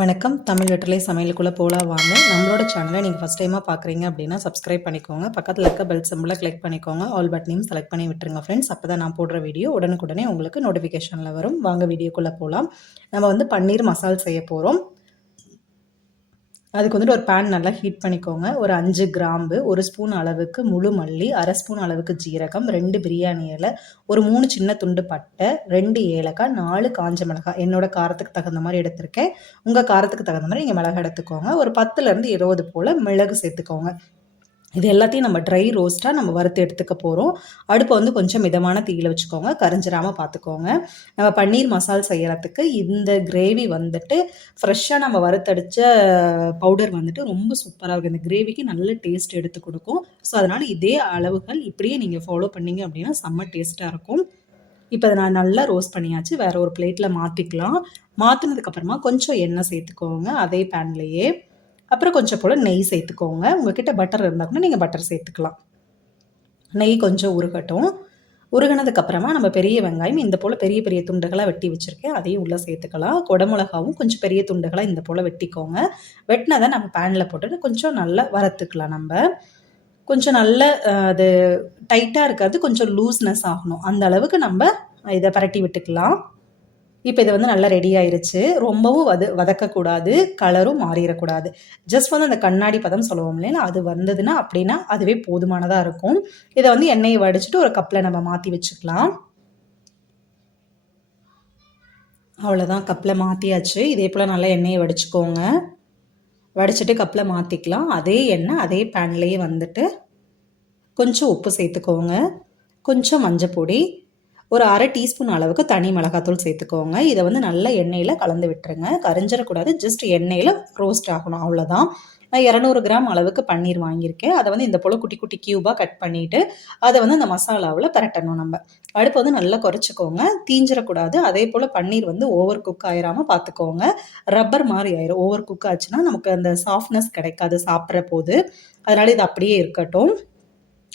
வணக்கம். தமிழ் வெற்றிலை சமையலுக்குள்ளே போகலாம் வாங்க. நம்மளோட சேனலை நீங்கள் ஃபஸ்ட் டைமாக பார்க்குறீங்க அப்படின்னா சப்ஸ்கிரைப் பண்ணிக்கோங்க. பக்கத்தில் இருக்க பெல் சிம்பிளை கிளிக் பண்ணிக்கோங்க. ஆல் பட்டனையும் செலக்ட் பண்ணி விட்டுருங்க ஃப்ரெண்ட்ஸ் அப்போ தான் நான் போடுற வீடியோ உடனுக்குடனே உங்களுக்கு நோட்டிஃபிகேஷனில் வரும். வாங்க வீடியோக்குள்ளே போகலாம் நம்ம வந்து பன்னீர் மசால் செய்ய போகிறோம் அதுக்கு வந்துட்டு ஒரு பேன் நல்லா ஹீட் பண்ணிக்கோங்க. ஒரு அஞ்சு கிராம்பு ஒரு ஸ்பூன் அளவுக்கு முழு மல்லி அரை ஸ்பூன் அளவுக்கு ஜீரகம் ரெண்டு பிரியாணி இலை ஒரு மூணு சின்ன துண்டு பட்டை ரெண்டு ஏலக்காய் நாலு காஞ்ச மிளகாய். என்னோட காரத்துக்கு தகுந்த மாதிரி எடுத்திருக்கேன். உங்கள் காரத்துக்கு தகுந்த மாதிரி நீங்கள் மிளகாய் எடுத்துக்கோங்க. ஒரு பத்துலேருந்து இருபது போல் மிளகு சேர்த்துக்கோங்க. இது எல்லாத்தையும் நம்ம ட்ரை ரோஸ்ட்டாக நம்ம வறுத்து எடுத்துக்க போகிறோம் அடுப்பை வந்து கொஞ்சம் மிதமான தீயில் வச்சுக்கோங்க. கரிஞ்சிராமல் பார்த்துக்கோங்க நம்ம பன்னீர் மசால் செய்கிறதுக்கு இந்த கிரேவி வந்துட்டு ஃப்ரெஷ்ஷாக நம்ம வறுத்தடித்த பவுடர் வந்துட்டு ரொம்ப சூப்பராக இருக்கும். இந்த கிரேவிக்கு நல்ல டேஸ்ட் எடுத்து கொடுக்கும். ஸோ அதனால் இதே அளவுகள் இப்படியே நீங்கள் ஃபாலோ பண்ணீங்க அப்படின்னா செம்ம டேஸ்ட்டாக இருக்கும். இப்போ அதை நான் நல்லா ரோஸ்ட் பண்ணியாச்சு. வேறு ஒரு பிளேட்டில் மாற்றிக்கலாம் மாற்றினதுக்கப்புறமா கொஞ்சம் எண்ணெய் சேர்த்துக்கோங்க. அதே பேன்லேயே அப்புறம் கொஞ்சம் போல் நெய் சேர்த்துக்கோங்க. உங்ககிட்ட பட்டர் இருந்தால் கூட நீங்கள் பட்டர் சேர்த்துக்கலாம். நெய் கொஞ்சம் உருகட்டும். உருகினதுக்கப்புறமா நம்ம பெரிய வெங்காயம் இந்த போல் பெரிய பெரிய துண்டுகளாக வெட்டி வச்சுருக்கேன். அதையும் உள்ளே சேர்த்துக்கலாம். குடமிளகாவும் கொஞ்சம் பெரிய துண்டுகளாக இந்த போல் வெட்டிக்கோங்க. வெட்டினதை நம்ம பேனில் போட்டுட்டு கொஞ்சம் நல்லா வறுத்துக்கலாம் நம்ம. கொஞ்சம் நல்ல அது டைட்டாக இருக்காது கொஞ்சம் லூஸ்னஸ் ஆகணும். அந்த அளவுக்கு நம்ம இதை பரட்டி விட்டுக்கலாம். இப்போ இது வந்து நல்லா ரெடி ஆயிருச்சு. ரொம்பவும் வத வதக்கக்கூடாது. கலரும் மாறிடக்கூடாது. ஜஸ்ட் வந்து அந்த கண்ணாடி பதம் சொல்லுவோம் இல்லைன்னா அது வந்ததுன்னா அப்படின்னா அதுவே போதுமானதாக இருக்கும். இதை வந்து எண்ணெயை வடிச்சிட்டு ஒரு கப்பில் நம்ம மாற்றி வச்சுக்கலாம். அவ்வளோதான் கப்பில் மாற்றியாச்சு இதே போல் நல்லா எண்ணெயை வடிச்சுக்கோங்க. வடிச்சிட்டு கப்பில் மாற்றிக்கலாம் அதே எண்ணெய் அதே பேன்லேயே வந்துட்டு கொஞ்சம் உப்பு சேர்த்துக்கோங்க. கொஞ்சம் மஞ்சள் பொடி ஒரு அரை டீஸ்பூன் அளவுக்கு தனி மிளகாத்தூள் சேர்த்துக்கோங்க. இதை வந்து நல்லா எண்ணெயில் கலந்து விட்டுருங்க. கரைஞ்சிடக்கூடாது. ஜஸ்ட் எண்ணெயில் ரோஸ்ட் ஆகணும். அவ்வளோதான் நான் இரநூறு கிராம் அளவுக்கு பன்னீர் வாங்கியிருக்கேன். அதை வந்து இந்த போல் குட்டி குட்டி கியூபாக கட் பண்ணிவிட்டு அதை வந்து அந்த மசாலாவில் பரட்டணும் நம்ம. அடுப்பு வந்து நல்லா குறைச்சிக்கோங்க. தீஞ்சிடக்கூடாது. அதே போல் பன்னீர் வந்து ஓவர் குக் ஆயிராமல் பார்த்துக்கோங்க ரப்பர் மாதிரி ஆயிரும். ஓவர் குக் ஆச்சுன்னா நமக்கு அந்த சாஃப்ட்னஸ் கிடைக்காது சாப்பிட்ற போது. அதனால் இது அப்படியே இருக்கட்டும்.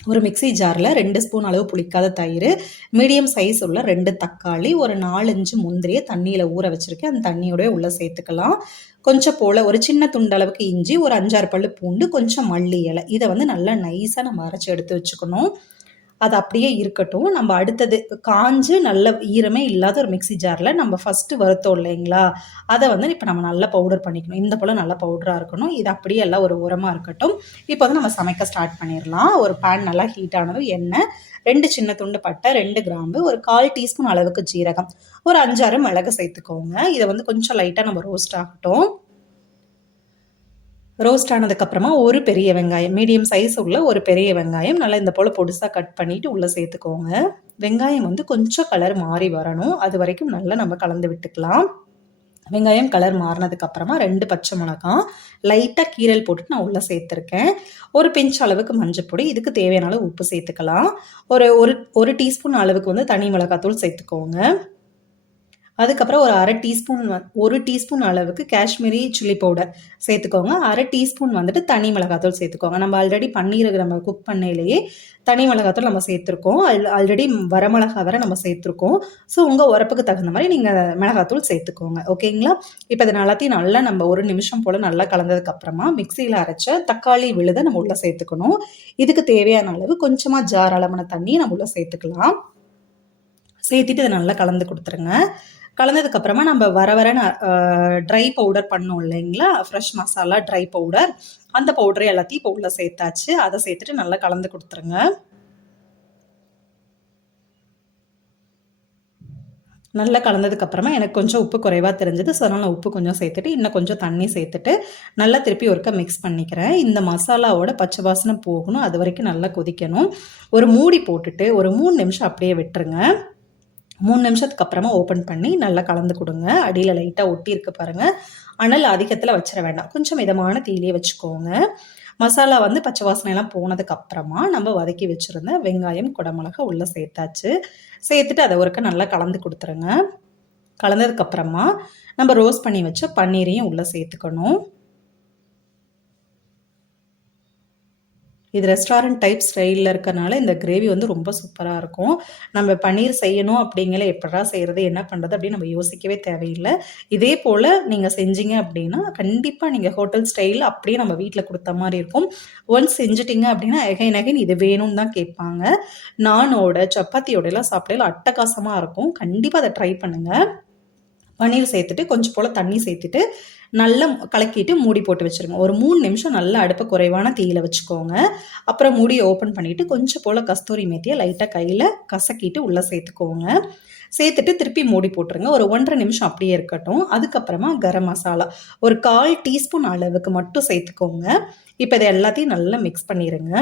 ஒரு மிக்சி ஜாரில் ரெண்டு ஸ்பூன் அளவு புளிக்காத தயிர் மீடியம் சைஸ் உள்ள ரெண்டு தக்காளி ஒரு நாலஞ்சு முந்திரியை தண்ணியில் ஊற வச்சுருக்கேன். அந்த தண்ணியோடய உள்ளே சேர்த்துக்கலாம். கொஞ்சம் போல் ஒரு சின்ன துண்டளவுக்கு இஞ்சி ஒரு அஞ்சாறு பல்லு பூண்டு கொஞ்சம் மல்லி இலை. இதை வந்து நல்லா நைஸாக நம்ம அரைச்சி எடுத்து வச்சுக்கணும். அது அப்படியே இருக்கட்டும். நம்ம அடுத்தது காஞ்சு நல்ல ஈரமே இல்லாத ஒரு மிக்சி ஜாரில் நம்ம ஃபஸ்ட்டு வருத்தோம் இல்லைங்களா? அதை வந்து இப்போ நம்ம நல்லா பவுடர் பண்ணிக்கணும். இந்த போல் நல்லா பவுடராக இருக்கணும். இது அப்படியே எல்லாம் ஒரு உரமாக இருக்கட்டும். இப்போ வந்து நம்ம சமைக்க ஸ்டார்ட் பண்ணிடலாம். ஒரு பேன் நல்லா ஹீட் ஆனதும் எண்ணெய் ரெண்டு சின்ன துண்டு பட்டை ரெண்டு கிராம்பு ஒரு கால் டீஸ்பூன் அளவுக்கு ஜீரகம் ஒரு அஞ்சாறு மிளகு சேர்த்துக்கோங்க. இதை வந்து கொஞ்சம் லைட்டாக நம்ம ரோஸ்ட் ஆகட்டும். ரோஸ்ட் ஆனதுக்கப்புறமா ஒரு பெரிய வெங்காயம் மீடியம் சைஸ் உள்ள ஒரு பெரிய வெங்காயம் நல்லா இந்த போல் பொடிசாக கட் பண்ணிவிட்டு உள்ளே சேர்த்துக்கோங்க. வெங்காயம் வந்து கொஞ்சம் கலர் மாறி வரணும். அது வரைக்கும் நல்லா நம்ம கலந்து விட்டுக்கலாம். வெங்காயம் கலர் மாறினதுக்கப்புறமா ரெண்டு பச்சை மிளகாய் லைட்டாக கீரல் போட்டுட்டு நான் உள்ளே சேர்த்துருக்கேன். ஒரு பிஞ்ச் அளவுக்கு மஞ்சள் பொடி இதுக்கு தேவையான அளவு உப்பு சேர்த்துக்கலாம். ஒரு ஒரு ஒரு டீஸ்பூன் அளவுக்கு வந்து தனி மிளகாத்தூள் சேர்த்துக்கோங்க. அதுக்கப்புறம் ஒரு அரை டீஸ்பூன் ஒரு டீஸ்பூன் அளவுக்கு காஷ்மீரி சில்லி பவுடர் சேர்த்துக்கோங்க. அரை டீஸ்பூன் வந்துட்டு தனி மிளகாத்தூள் சேர்த்துக்கோங்க. நம்ம ஆல்ரெடி பன்னீருக்கு நம்ம குக் பண்ணையிலேயே தனி மிளகாத்தூள் நம்ம சேர்த்துருக்கோம். அல் ஆல்ரெடி வரமிளகா வரை நம்ம சேர்த்துருக்கோம். ஸோ உங்கள் உரப்புக்கு தகுந்த மாதிரி நீங்கள் மிளகாத்தூள் சேர்த்துக்கோங்க. ஓகேங்களா இப்போ இதை எல்லாத்தையும் நல்லா நம்ம ஒரு நிமிஷம் போல் நல்லா கலந்ததுக்கப்புறமா மிக்சியில் அரைச்ச தக்காளி விழுதை நம்ம உள்ளே சேர்த்துக்கணும். இதுக்கு தேவையான அளவு கொஞ்சமாக ஜார் அளவான தண்ணியை நம்ம உள்ளே சேர்த்துக்கலாம். சேர்த்துட்டு இதை நல்லா கலந்து கொடுத்துருங்க. கலந்ததுக்கப்புறமா நம்ம வர வர ட்ரை பவுடர் பண்ணோம் இல்லைங்களா? ஃப்ரெஷ் மசாலா ட்ரை பவுடர் அந்த பவுடர் எல்லாத்தையும் இப்போ உள்ள சேர்த்தாச்சு. அதை சேர்த்துட்டு நல்லா கலந்து கொடுத்துருங்க. நல்லா கலந்ததுக்கப்புறமா எனக்கு கொஞ்சம் உப்பு குறைவாக தெரிஞ்சது. ஸோ அதனால் நான் உப்பு கொஞ்சம் சேர்த்துட்டு இன்னும் கொஞ்சம் தண்ணி சேர்த்துட்டு நல்லா திருப்பி ஒருக்க மிக்ஸ் பண்ணிக்கிறேன். இந்த மசாலாவோட பச்சை வாசனை போகணும். அது வரைக்கும் நல்லா கொதிக்கணும். ஒரு மூடி போட்டுட்டு ஒரு மூணு நிமிஷம் அப்படியே விட்டுருங்க. மூணு நிமிஷத்துக்கு அப்புறமா ஓப்பன் பண்ணி நல்லா கலந்து கொடுங்க. அடியில் லைட்டாக ஒட்டி இருக்க பாருங்கள் அனல் அதிகத்தில் வச்சிட வேண்டாம். கொஞ்சம் மிதமான தீலியே வச்சுக்கோங்க. மசாலா வந்து பச்சை வாசனைலாம் போனதுக்கு அப்புறமா நம்ம வதக்கி வச்சுருந்த வெங்காயம் குடமிளகா உள்ளே சேர்த்தாச்சு. சேர்த்துட்டு அதை ஒருக்க நல்லா கலந்து கொடுத்துருங்க. கலந்ததுக்கப்புறமா நம்ம ரோஸ்ட் பண்ணி வச்ச பன்னீரையும் உள்ளே சேர்த்துக்கணும். இது ரெஸ்டாரண்ட் டைப் ஸ்டைலில் இருக்கறனால இந்த கிரேவி வந்து ரொம்ப சூப்பராக இருக்கும். நம்ம பன்னீர் செய்யணும் அப்படிங்கிற எப்படா செய்கிறது என்ன பண்ணுறது அப்படின்னு நம்ம யோசிக்கவே தேவையில்லை. இதே போல் நீங்கள் செஞ்சீங்க அப்படின்னா கண்டிப்பாக நீங்கள் ஹோட்டல் ஸ்டைலில் அப்படியே நம்ம வீட்டில் கொடுத்த மாதிரி இருக்கும். ஒன்ஸ் செஞ்சுட்டிங்க அப்படின்னா எகைன் எகைன் இது வேணும்னு தான் கேட்பாங்க. நானோட சப்பாத்தியோட எல்லாம் சாப்பிடையில அட்டகாசமாக இருக்கும். கண்டிப்பாக அதை ட்ரை பண்ணுங்கள் பன்னீர் சேர்த்துட்டு கொஞ்சம் போல் தண்ணி சேர்த்துட்டு நல்லா கலக்கிட்டு மூடி போட்டு வச்சுருங்க. ஒரு மூணு நிமிஷம் நல்லா அடுப்பை குறைவான தீயில வச்சுக்கோங்க. அப்புறம் மூடியை ஓப்பன் பண்ணிவிட்டு கொஞ்சம் போல் கஸ்தூரி மேத்தியை லைட்டாக கையில் கசக்கிட்டு உள்ளே சேர்த்துக்கோங்க. சேர்த்துட்டு திருப்பி மூடி போட்டுருங்க. ஒரு ஒன்றரை நிமிஷம் அப்படியே இருக்கட்டும். அதுக்கப்புறமா கரம் மசாலா. ஒரு கால் டீஸ்பூன் அளவுக்கு மட்டும் சேர்த்துக்கோங்க. இப்போ இதை எல்லாத்தையும் நல்லா மிக்ஸ் பண்ணிடுங்க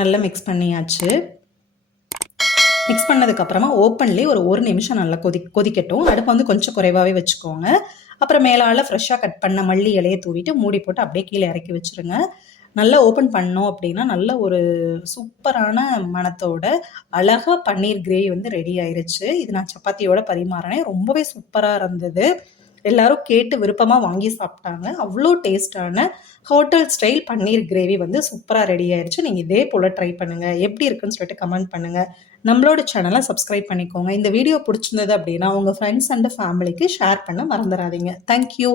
நல்லா மிக்ஸ் பண்ணியாச்சு. மிக்ஸ் பண்ணதுக்கப்புறமா ஓப்பன்லேயே ஒரு ஒரு நிமிஷம் நல்லா கொதி கொதிக்கட்டும். அடுப்பை வந்து கொஞ்சம் குறைவாகவே வச்சுக்கோங்க. அப்புறம் மேலால் ஃப்ரெஷ்ஷாக கட் பண்ண மல்லி இலையை தூவிட்டு மூடி போட்டு அப்படியே கீழே இறக்கி வச்சுருங்க. நல்லா ஓப்பன் பண்ணோம் அப்படின்னா நல்ல ஒரு சூப்பரான மணத்தோட அழகாக பன்னீர் கிரேவி வந்து ரெடி ஆயிருச்சு. இது நான் சப்பாத்தியோட பரிமாறினேன். ரொம்பவே சூப்பராக இருந்தது. எல்லாரும் கேட்டு விருப்பமாக வாங்கி சாப்பிட்டாங்க. அவ்வளோ டேஸ்டான ஹோட்டல் ஸ்டைல் பன்னீர் கிரேவி வந்து சூப்பராக ரெடி ஆயிடுச்சு நீங்கள் இதே போல் ட்ரை பண்ணுங்கள் எப்படி இருக்குன்னு சொல்லிட்டு கமெண்ட் பண்ணுங்கள் நம்மளோட சேனலை சப்ஸ்கிரைப் பண்ணிக்கோங்க. இந்த வீடியோ பிடிச்சிருந்தது அப்படின்னா உங்கள் ஃப்ரெண்ட்ஸ் அண்ட் ஃபேமிலிக்கு ஷேர் பண்ண மறந்துடாதீங்க தேங்க்யூ